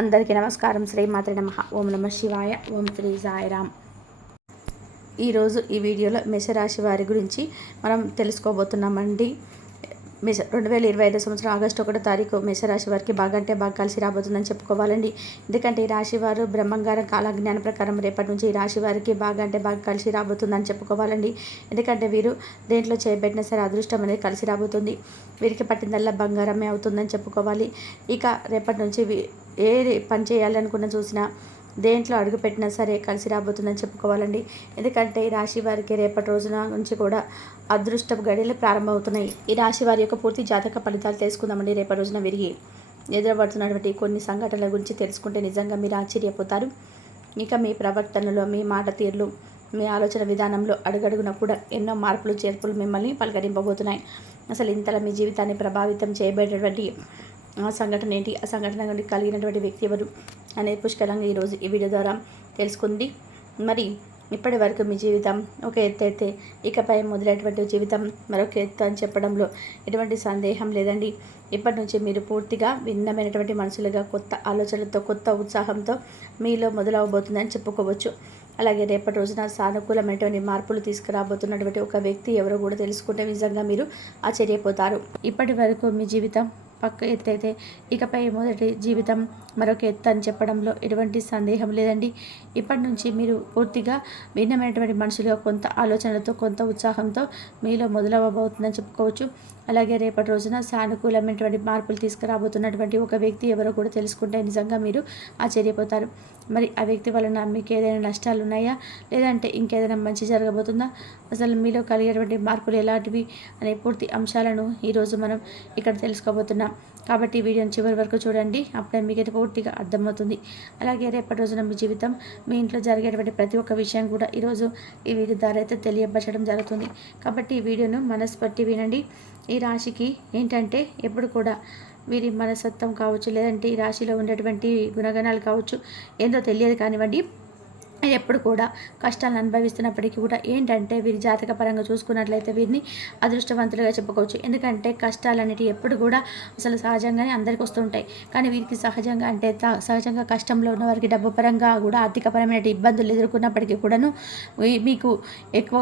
అందరికీ నమస్కారం. శ్రీమాత్రే నమః. ఓం నమః శివాయ. ఓం శ్రీ సాయిరామ్. ఈరోజు ఈ వీడియోలో మేషరాశి వారి గురించి మనం తెలుసుకోబోతున్నామండి. 2025 సంవత్సరం ఆగస్టు 1వ తారీఖు మేషరాశి వారికి బాగా అంటే బాగా కలిసి రాబోతుందని చెప్పుకోవాలండి. ఎందుకంటే ఈ రాశి వారు బ్రహ్మంగారం కాలజ్ఞానం ప్రకారం రేపటి నుంచి ఈ రాశి వారికి బాగా అంటే బాగా కలిసి రాబోతుందని చెప్పుకోవాలండి. ఎందుకంటే వీరు దేంట్లో చేయబెట్టినా సరే అదృష్టం అనేది కలిసి రాబోతుంది. వీరికి పట్టిందల్లా బంగారమే అవుతుందని చెప్పుకోవాలి. ఇక రేపటి నుంచి ఏ పని చేయాలనుకున్న చూసినా దేంట్లో అడుగుపెట్టినా సరే కలిసి రాబోతుందని చెప్పుకోవాలండి. ఎందుకంటే ఈ రాశి వారికి రేపటి రోజున నుంచి కూడా అదృష్టపు గడియలు ప్రారంభమవుతున్నాయి. ఈ రాశి వారి యొక్క పూర్తి జాతక ఫలితాలు తెలుసుకుందామండి. రేపటి రోజున వీరికి ఎదురబడుతున్నటువంటి కొన్ని సంఘటనల గురించి తెలుసుకుంటే నిజంగా మీరు ఆశ్చర్యపోతారు. ఇక మీ ప్రవర్తనలో, మీ మాట తీరులు, మీ ఆలోచన విధానంలో అడుగడుగున కూడా ఎన్నో మార్పులు చేర్పులు మిమ్మల్ని పలకరింపబోతున్నాయి. అసలు ఇంతలా మీ జీవితాన్ని ప్రభావితం చేయబడేటువంటి ఆ సంఘటన ఏంటి, ఆ సంఘటన నుండి కలిగినటువంటి వ్యక్తి ఎవరు అనేది పుష్కలంగా ఈరోజు ఈ వీడియో ద్వారా తెలుసుకుంది. మరి ఇప్పటి వరకు మీ జీవితం ఒక ఎత్తు అయితే ఇకపై మొదలైనటువంటి జీవితం మరొక ఎత్తు అని చెప్పడంలో ఎటువంటి సందేహం లేదండి. ఇప్పటి నుంచి మీరు పూర్తిగా భిన్నమైనటువంటి మనసులుగా కొత్త ఆలోచనలతో, కొత్త ఉత్సాహంతో మీలో మొదలవబోతుందని చెప్పుకోవచ్చు. అలాగే రేపటి రోజున సానుకూలమైనటువంటి మార్పులు తీసుకురాబోతున్నటువంటి ఒక వ్యక్తి ఎవరో కూడా తెలుసుకుంటే నిజంగా మీరు ఆశ్చర్యపోతారు. ఇప్పటి వరకు మీ జీవితం పక్క ఎత్తు అయితే ఇకపై మొదటి జీవితం మరొక ఎత్తు అని చెప్పడంలో ఎటువంటి సందేహం లేదండి. ఇప్పటి నుంచి మీరు పూర్తిగా భిన్నమైనటువంటి మనుషులుగా కొంత ఆలోచనలతో, కొంత ఉత్సాహంతో మీలో మొదలవ్వబోతుందని చెప్పుకోవచ్చు. అలాగే రేపటి రోజున సానుకూలమైనటువంటి మార్పులు తీసుకురాబోతున్నటువంటి ఒక వ్యక్తి ఎవరో కూడా తెలుసుకుంటే నిజంగా మీరు ఆశ్చర్యపోతారు. మరి ఆ వ్యక్తి వలన మీకు ఏదైనా నష్టాలు ఉన్నాయా, లేదంటే ఇంకేదైనా మంచి జరగబోతుందా, అసలు మీలో కలిగేటువంటి మార్పులు ఎలాంటివి అనే పూర్తి అంశాలను ఈరోజు మనం ఇక్కడ తెలుసుకోబోతున్నాం. కాబట్టి ఈ వీడియోని చివరి వరకు చూడండి, అప్పుడే మీకు పూర్తిగా అర్థమవుతుంది. అలాగే రేపటి రోజున మీ జీవితం, మీ ఇంట్లో జరిగేటువంటి ప్రతి ఒక్క విషయం కూడా ఈరోజు ఈ వీడియో ద్వారా అయితే తెలియపరచడం జరుగుతుంది. కాబట్టి ఈ వీడియోను మనస్పట్టి వినండి. ఈ రాశికి ఏంటంటే ఎప్పుడు కూడా వీరి మనస్తత్వం కావచ్చు, లేదంటే ఈ రాశిలో ఉండేటువంటి గుణగణాలు కావచ్చు, ఏందో తెలియదు కానివ్వండి, ఎప్పుడు కూడా కష్టాలను అనుభవిస్తున్నప్పటికీ కూడా ఏంటంటే వీరి జాతక పరంగా చూసుకున్నట్లయితే వీరిని అదృష్టవంతులుగా చెప్పుకోవచ్చు. ఎందుకంటే కష్టాలన్నిటి ఎప్పుడు కూడా అసలు సహజంగానే అందరికీ వస్తుంటాయి. కానీ వీరికి సహజంగా అంటే సహజంగా కష్టంలో ఉన్న వారికి డబ్బు పరంగా కూడా ఆర్థికపరమైన ఇబ్బందులు ఎదుర్కొన్నప్పటికీ కూడాను మీకు ఎక్కువ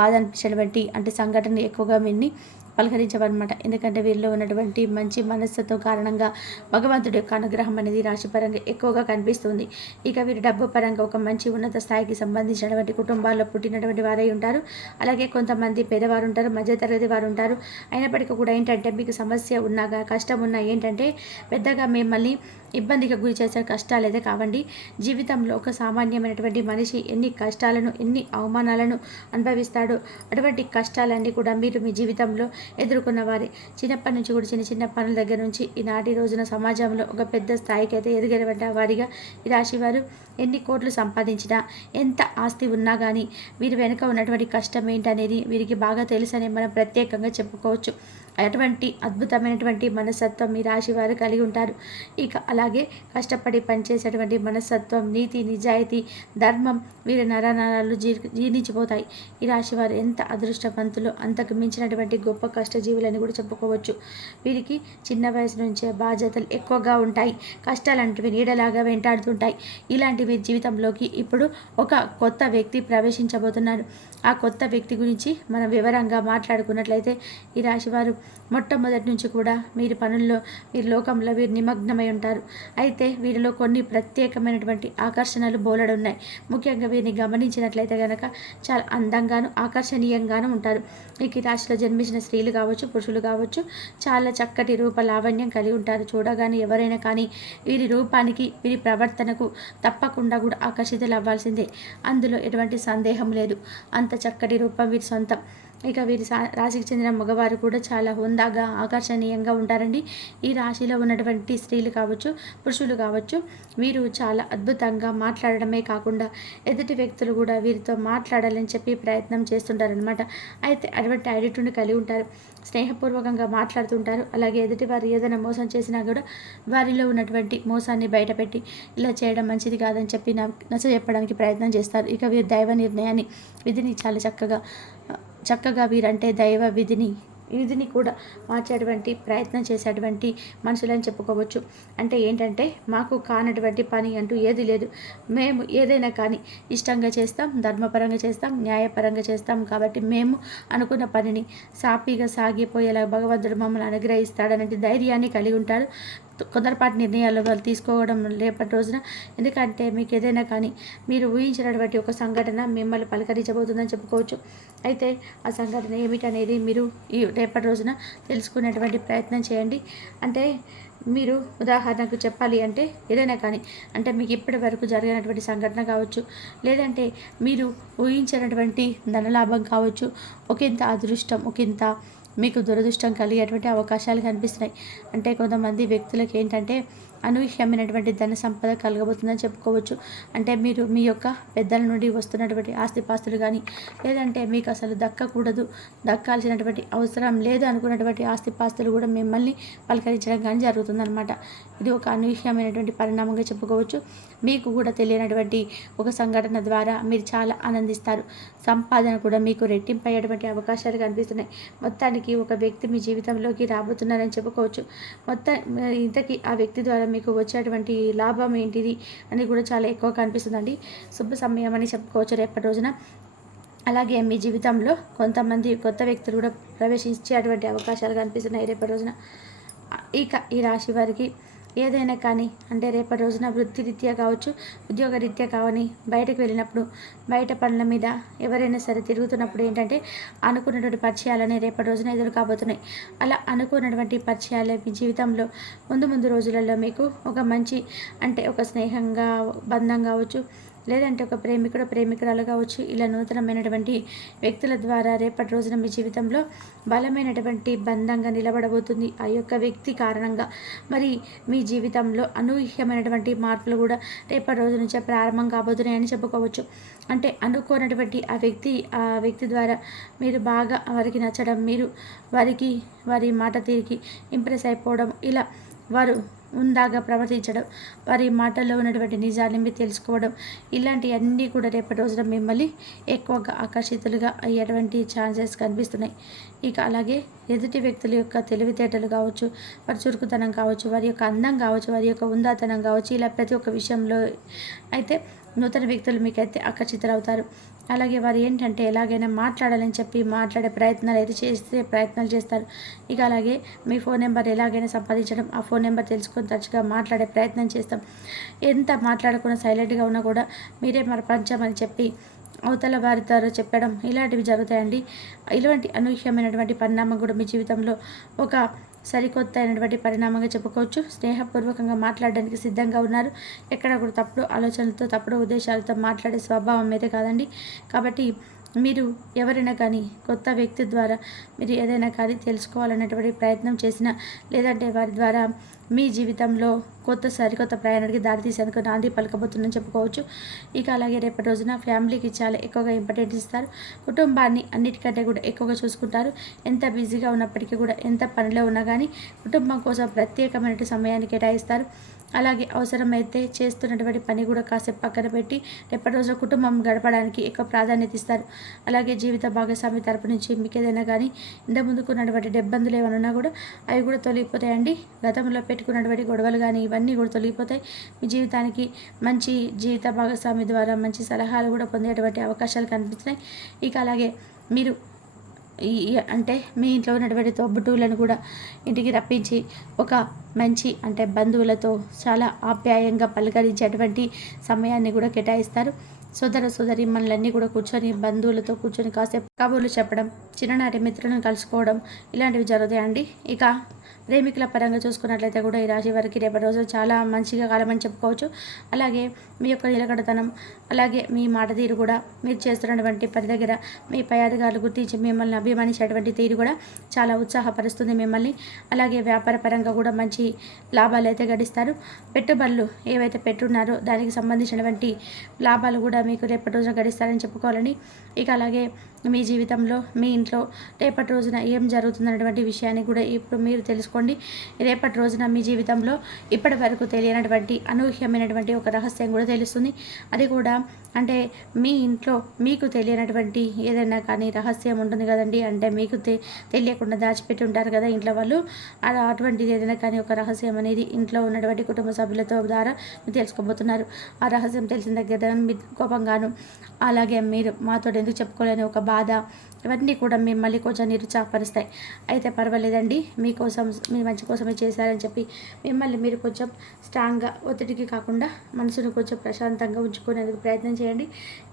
బాధ అనిపించినటువంటి అంటే సంఘటన ఎక్కువగా వీరిని పలకరించవన్నమాట. ఎందుకంటే వీరిలో ఉన్నటువంటి మంచి మనస్సుతో కారణంగా భగవంతుడి యొక్క అనుగ్రహం అనేది రాశిపరంగా ఎక్కువగా కనిపిస్తుంది. ఇక వీరు డబ్బు పరంగా ఒక మంచి ఉన్నత స్థాయికి సంబంధించినటువంటి కుటుంబాల్లో పుట్టినటువంటి వారై ఉంటారు. అలాగే కొంతమంది పేదవారు ఉంటారు, మధ్యతరగతి వారు ఉంటారు. అయినప్పటికీ కూడా ఏంటంటే మీకు సమస్య ఉన్నాగా, కష్టం ఉన్నా ఏంటంటే పెద్దగా మిమ్మల్ని ఇబ్బందిగా గురి చేసే కష్టాలు అయితే కావండి. జీవితంలో ఒక సామాన్యమైనటువంటి మనిషి ఎన్ని కష్టాలను, ఎన్ని అవమానాలను అనుభవిస్తాడో అటువంటి కష్టాలన్నీ కూడా మీరు మీ జీవితంలో ఎదుర్కొన్న వారే. చిన్నప్పటి నుంచి కూడా చిన్న చిన్న పనుల దగ్గర నుంచి ఈనాటి రోజున సమాజంలో ఒక పెద్ద స్థాయికి అయితే ఎదిగిన వారిగా ఈ రాశి వారు ఎన్ని కోట్లు సంపాదించినా, ఎంత ఆస్తి ఉన్నా కానీ వీరి వెనుక ఉన్నటువంటి కష్టం ఏంటనేది వీరికి బాగా తెలుసని మనం ప్రత్యేకంగా చెప్పుకోవచ్చు. అటువంటి అద్భుతమైనటువంటి మనస్తత్వం మీ రాశి వారు కలిగి ఉంటారు. ఇక అలాగే కష్టపడి పనిచేసేటువంటి మనస్తత్వం, నీతి, నిజాయితీ, ధర్మం వీరి నరనరాలు జీర్ణించిపోతాయి. ఈ రాశి వారు ఎంత అదృష్టవంతులు, అంతకు మించినటువంటి గొప్ప కష్టజీవులని కూడా చెప్పుకోవచ్చు. వీరికి చిన్న వయసు నుంచే బాధ్యతలు ఎక్కువగా ఉంటాయి. కష్టాలంటివి నీడలాగా వెంటాడుతుంటాయి. ఇలాంటి మీ జీవితంలోకి ఇప్పుడు ఒక కొత్త వ్యక్తి ప్రవేశించబోతున్నారు. ఆ కొత్త వ్యక్తి గురించి మనం వివరంగా మాట్లాడుకున్నట్లయితే ఈ రాశివారు మొట్టమొదటి నుంచి కూడా మీరు పనుల్లో, వీరి లోకంలో వీరు నిమగ్నమై ఉంటారు. అయితే వీరిలో కొన్ని ప్రత్యేకమైనటువంటి ఆకర్షణలు బోలెడున్నాయి. ముఖ్యంగా వీరిని గమనించినట్లయితే కనుక చాలా అందంగాను, ఆకర్షణీయంగాను ఉంటారు. ఈ రాశిలో జన్మించిన స్త్రీలు కావచ్చు, పురుషులు కావచ్చు, చాలా చక్కటి రూప లావణ్యం కలిగి ఉంటారు. చూడగానే ఎవరైనా కానీ వీరి రూపానికి, వీరి ప్రవర్తనకు తప్పకుండా కూడా ఆకర్షితులు అవ్వాల్సిందే. అందులో ఎటువంటి సందేహం లేదు. అంత చక్కటి రూపం వీరి సొంతం. ఇక వీరి రాశికి చెందిన మగవారు కూడా చాలా హుందాగా, ఆకర్షణీయంగా ఉంటారండి. ఈ రాశిలో ఉన్నటువంటి స్త్రీలు కావచ్చు, పురుషులు కావచ్చు, వీరు చాలా అద్భుతంగా మాట్లాడడమే కాకుండా ఎదుటి వ్యక్తులు కూడా వీరితో మాట్లాడాలని చెప్పి ప్రయత్నం చేస్తుంటారనమాట. అయితే అటువంటి యాటిట్యూడ్ని కలిగి ఉంటారు. స్నేహపూర్వకంగా మాట్లాడుతుంటారు. అలాగే ఎదుటి వారు ఏదైనా మోసం చేసినా కూడా వారిలో ఉన్నటువంటి మోసాన్ని బయటపెట్టి ఇలా చేయడం మంచిది కాదని చెప్పి నచ్చ చెప్పడానికి ప్రయత్నం చేస్తారు. ఇక వీరు దైవ నిర్ణయాన్ని, విధిని చాలా చక్కగా వీరంటే దైవ విధిని వీధిని కూడా మార్చేటువంటి ప్రయత్నం చేసేటువంటి మనుషులని చెప్పుకోవచ్చు. అంటే ఏంటంటే మాకు కానటువంటి పని అంటూ ఏది లేదు. మేము ఏదైనా కానీ ఇష్టంగా చేస్తాం, ధర్మపరంగా చేస్తాం, న్యాయపరంగా చేస్తాం. కాబట్టి మేము అనుకున్న పనిని సాఫీగా సాగిపోయేలా భగవంతుడు మమ్మల్ని అనుగ్రహిస్తాడనే ధైర్యాన్ని కలిగి ఉంటాడు. కొందరపాటి నిర్ణయాలు వాళ్ళు తీసుకోవడం రేపటి రోజున. ఎందుకంటే మీకు ఏదైనా కానీ మీరు ఊహించినటువంటి ఒక సంఘటన మిమ్మల్ని పలకరించబోతుందని చెప్పుకోవచ్చు. అయితే ఆ సంఘటన ఏమిటనేది మీరు ఈ రేపటి రోజున తెలుసుకునేటువంటి ప్రయత్నం చేయండి. అంటే మీరు ఉదాహరణకు చెప్పాలి అంటే ఏదైనా కానీ అంటే మీకు ఇప్పటి వరకు జరిగినటువంటి సంఘటన కావచ్చు, లేదంటే మీరు ఊహించినటువంటి ధనలాభం కావచ్చు, ఒకంత అదృష్టం, ఒకంత మీకు దురదృష్టం కలిగేటువంటి అవకాశాలు కనిపిస్తున్నాయి. అంటే కొంతమంది వ్యక్తులకు ఏంటంటే అనూహ్యమైనటువంటి ధన సంపద కలగబోతుందని చెప్పుకోవచ్చు. అంటే మీరు మీ యొక్క పెద్దల నుండి వస్తున్నటువంటి ఆస్తిపాస్తులు కానీ, లేదంటే మీకు అసలు దక్కకూడదు, దక్కాల్సినటువంటి అవసరం లేదు అనుకున్నటువంటి ఆస్తిపాస్తులు కూడా మిమ్మల్ని పలకరించడం కానీ జరుగుతుందన్నమాట. ఇది ఒక అనూహ్యమైనటువంటి పరిణామంగా చెప్పుకోవచ్చు. మీకు కూడా తెలియనటువంటి ఒక సంఘటన ద్వారా మీరు చాలా ఆనందిస్తారు. సంపాదన కూడా మీకు రెట్టింపు అయ్యేటువంటి అవకాశాలు కనిపిస్తున్నాయి. మొత్తానికి ఒక వ్యక్తి మీ జీవితంలోకి రాబోతున్నారని చెప్పుకోవచ్చు. ఇంతకీ ఆ వ్యక్తి ద్వారా మీకు వచ్చేటువంటి లాభం ఏంటిది అని కూడా చాలా ఎక్కువ కనిపిస్తుందండి. శుభ సమయం అని చెప్పుకోవచ్చు రేపటి రోజున. అలాగే మీ జీవితంలో కొంతమంది కొత్త వ్యక్తులు కూడా ప్రవేశించేటువంటి అవకాశాలు కనిపిస్తున్నాయి రేపటి రోజున. ఇక ఈ రాశి వారికి ఏదైనా కానీ అంటే రేపటి రోజున వృత్తిరీత్యా కావచ్చు, ఉద్యోగరీత్యా కావని బయటకు వెళ్ళినప్పుడు, బయట పనుల మీద ఎవరైనా సరే తిరుగుతున్నప్పుడు ఏంటంటే అనుకున్నటువంటి పరిచయాలని రేపటి రోజున ఎదురు కాబోతున్నాయి. అలా అనుకున్నటువంటి పరిచయాలే మీ జీవితంలో ముందు రోజులలో మీకు ఒక మంచి అంటే ఒక స్నేహంగా బంధం కావచ్చు, లేదంటే ఒక ప్రేమికురాలు కావచ్చు. ఇలా నూతనమైనటువంటి వ్యక్తుల ద్వారా రేపటి రోజున మీ జీవితంలో బలమైనటువంటి బంధంగా నిలబడబోతుంది. ఆ యొక్క వ్యక్తి కారణంగా మరి మీ జీవితంలో అనూహ్యమైనటువంటి మార్పులు కూడా రేపటి రోజు నుంచే ప్రారంభం కాబోతున్నాయని చెప్పుకోవచ్చు. అంటే అనుకోనటువంటి ఆ వ్యక్తి ద్వారా మీరు బాగా వారికి నచ్చడం, మీరు వారి మాట తీరికి ఇంప్రెస్ అయిపోవడం, ఇలా వారు ఉందాగా ప్రవర్తించడం, వారి మాటల్లో ఉన్నటువంటి నిజాన్ని మీరు తెలుసుకోవడం, ఇలాంటివన్నీ కూడా రేపటి రోజున మిమ్మల్ని ఎక్కువగా ఆకర్షితులుగా అయ్యేటువంటి ఛాన్సెస్ కనిపిస్తున్నాయి. ఇక అలాగే ఎదుటి వ్యక్తుల యొక్క తెలివితేటలు కావచ్చు, వారి చురుకుతనం కావచ్చు, వారి యొక్క అందం కావచ్చు, వారి యొక్క ఉందాతనం కావచ్చు, ఇలా ప్రతి ఒక్క విషయంలో అయితే నూతన వ్యక్తులు మీకైతే ఆకర్షితులవుతారు. అలాగే వారు ఏంటంటే ఎలాగైనా మాట్లాడాలని చెప్పి మాట్లాడే ప్రయత్నాలు చేస్తారు. ఇక అలాగే మీ ఫోన్ నెంబర్ ఎలాగైనా సంపాదించడం, ఆ ఫోన్ నెంబర్ తెలుసుకొని తరచుగా మాట్లాడే ప్రయత్నం చేస్తాం. ఎంత మాట్లాడకుండా సైలెంట్గా ఉన్నా కూడా మీరే ప్రపంచమని చెప్పి అవతల వారి ద్వారా చెప్పడం, ఇలాంటివి జరుగుతాయండి. ఇలాంటి అనూహ్యమైనటువంటి పరిణామం కూడా మీ జీవితంలో ఒక సరికొత్త అయినటువంటి పరిణామంగా చెప్పుకోవచ్చు. స్నేహపూర్వకంగా మాట్లాడడానికి సిద్ధంగా ఉన్నారు. ఎక్కడ కూడా తప్పుడు ఆలోచనలతో, తప్పుడు ఉద్దేశాలతో మాట్లాడే స్వభావం అయితే కాదండి. కాబట్టి మీరు ఎవరైనా కానీ కొత్త వ్యక్తి ద్వారా మీరు ఏదైనా కానీ తెలుసుకోవాలనేటువంటి ప్రయత్నం చేసినా, లేదంటే వారి ద్వారా మీ జీవితంలో సరికొత్త ప్రయాణానికి దారితీసేందుకు నాంది పలకబోతుందని చెప్పుకోవచ్చు. ఇక అలాగే రేపటి రోజున ఫ్యామిలీకి చాలా ఎక్కువగా ఇంపార్టెన్స్ ఇస్తారు. కుటుంబాన్ని అన్నిటికంటే కూడా ఎక్కువగా చూసుకుంటారు. ఎంత బిజీగా ఉన్నప్పటికీ కూడా, ఎంత పనిలో ఉన్నా కానీ కుటుంబం కోసం ప్రత్యేకమైన సమయాన్ని కేటాయిస్తారు. అలాగే అవసరమైతే చేస్తున్నటువంటి పని కూడా కాసేపు పక్కన పెట్టి రేపటి రోజున కుటుంబం గడపడానికి ఎక్కువ ప్రాధాన్యత ఇస్తారు. అలాగే జీవిత భాగస్వామి తరపు నుంచి మీకు ఏదైనా కానీ ఇంత ముందుకున్నటువంటి ఇబ్బందులు ఏమైనా ఉన్నా కూడా అవి కూడా తొలగిపోతాయండి. గతంలో పెట్టుకున్నటువంటి గొడవలు కానీ ఇవన్నీ కూడా తొలగిపోతాయి. మీ జీవితానికి మంచి జీవిత భాగస్వామి ద్వారా మంచి సలహాలు కూడా పొందేటువంటి అవకాశాలు కనిపిస్తున్నాయి. ఇక అలాగే మీరు అంటే మీ ఇంట్లో ఉన్నటువంటి తోబుట్టువులను కూడా ఇంటికి రప్పించి ఒక మంచి అంటే బంధువులతో చాలా ఆప్యాయంగా పలకరించేటువంటి సమయాన్ని కూడా కేటాయిస్తారు. సోదరీమణులన్నీ కూడా బంధువులతో కూర్చొని కాసేపు కబుర్లు చెప్పడం, చిన్ననాటి మిత్రులను కలుసుకోవడం, ఇలాంటివి జరుగుతాయండి. ఇక ప్రేమికుల పరంగా చూసుకున్నట్లయితే కూడా ఈ రాశి వారికి రేపటి రోజు చాలా మంచిగా కాలమని చెప్పుకోవచ్చు. అలాగే మీ యొక్క నిలకడతనం, అలాగే మీ మాట తీరు కూడా, మీరు చేస్తున్నటువంటి పని దగ్గర మీ పై అధికారులు గుర్తించి మిమ్మల్ని అభిమానించేటువంటి తీరు కూడా చాలా ఉత్సాహపరుస్తుంది మిమ్మల్ని. అలాగే వ్యాపార పరంగా కూడా మంచి లాభాలు అయితే గడిస్తారు. పెట్టుబడులు ఏవైతే పెట్టున్నారో దానికి సంబంధించినటువంటి లాభాలు కూడా మీకు రేపటి రోజున గడిస్తారని చెప్పుకోవాలండి. ఇక అలాగే మీ జీవితంలో మీ ఇంట్లో రేపటి రోజున ఏం జరుగుతుందన్నటువంటి విషయాన్ని కూడా ఇప్పుడు మీరు తెలుసుకోండి. రేపటి రోజున మీ జీవితంలో ఇప్పటి వరకు తెలియనటువంటి అనూహ్యమైనటువంటి ఒక రహస్యం కూడా తెలుస్తుంది. అది కూడా అంటే మీ ఇంట్లో మీకు తెలియనటువంటి ఏదైనా కానీ రహస్యం ఉంటుంది కదండి. అంటే మీకు తెలియకుండా దాచిపెట్టి ఉంటారు కదా ఇంట్లో వాళ్ళు. అలా అటువంటిది ఏదైనా కానీ ఒక రహస్యం అనేది ఇంట్లో ఉన్నటువంటి కుటుంబ సభ్యులతో ద్వారా మీరు తెలుసుకోబోతున్నారు. ఆ రహస్యం తెలిసిన దగ్గర మీ కోపంగాను, అలాగే మీరు మాతో ఎందుకు చెప్పుకోలేని ఒక బాధ, ఇవన్నీ కూడా మిమ్మల్ని కొంచెం నిరుత్సాహపరుస్తాయి. అయితే పర్వాలేదండి, మీకోసం మీ మంచి కోసమే చేశారని చెప్పి మిమ్మల్ని మీరు కొంచెం స్ట్రాంగ్గా, ఒత్తిడికి కాకుండా మనసును కొంచెం ప్రశాంతంగా ఉంచుకునేందుకు ప్రయత్నం చేయండి.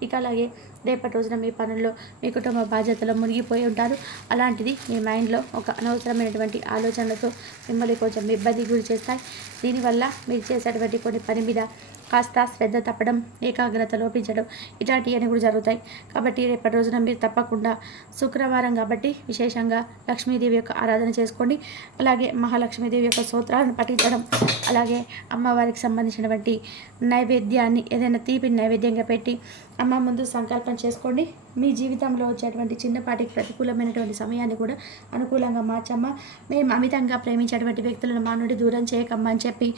ఇక అలాగే రేపటి రోజున మీ పనుల్లో మీ కుటుంబ బాధ్యతలో మునిగిపోయి ఉంటారు. అలాంటిది మీ మైండ్లో ఒక అనవసరమైనటువంటి ఆలోచనలతో మిమ్మల్ని కొంచెం ఇబ్బంది గురి చేస్తాయి. దీనివల్ల మీరు చేసేటువంటి కొన్ని పని మీద కాస్త శ్రద్ధ తప్పడం, ఏకాగ్రత లోపించడం ఇట్లాంటివన్నీ కూడా జరుగుతాయి. కాబట్టి రేపటి రోజున మీరు తప్పకుండా శుక్రవారం కాబట్టి విశేషంగా లక్ష్మీదేవి యొక్క ఆరాధన చేసుకోండి. అలాగే మహాలక్ష్మీదేవి యొక్క స్తోత్రాలను పఠించడం, అలాగే అమ్మవారికి సంబంధించినటువంటి నైవేద్యాన్ని ఏదైనా తీపిని నైవేద్యంగా పెట్టి అమ్మ ముందు సంకల్పం చేసుకోండి. మీ జీవితంలో వచ్చేటువంటి చిన్నపాటి ప్రతికూలమైనటువంటి సమయాన్ని కూడా అనుకూలంగా మార్చమ్మ, మేము అమితంగా ప్రేమించేటువంటి వ్యక్తులను మా నుండి దూరం చేయకమ్మా అని చెప్పి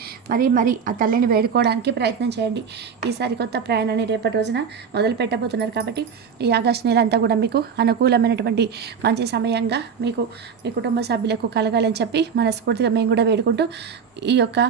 మరీ ఆ తల్లిని వేడుకోవడానికి ప్రయత్నం చేయండి. ఈసారి కొత్త ప్రయాణాన్ని రేపటి రోజున మొదలు పెట్టబోతున్నారు కాబట్టి ఈ ఆగస్టు నెల అంతా కూడా మీకు అనుకూలమైనటువంటి మంచి సమయంగా మీకు మీ కుటుంబ సభ్యులకు కలగాలని చెప్పి మనస్ఫూర్తిగా మేము కూడా వేడుకుంటూ ఈ యొక్క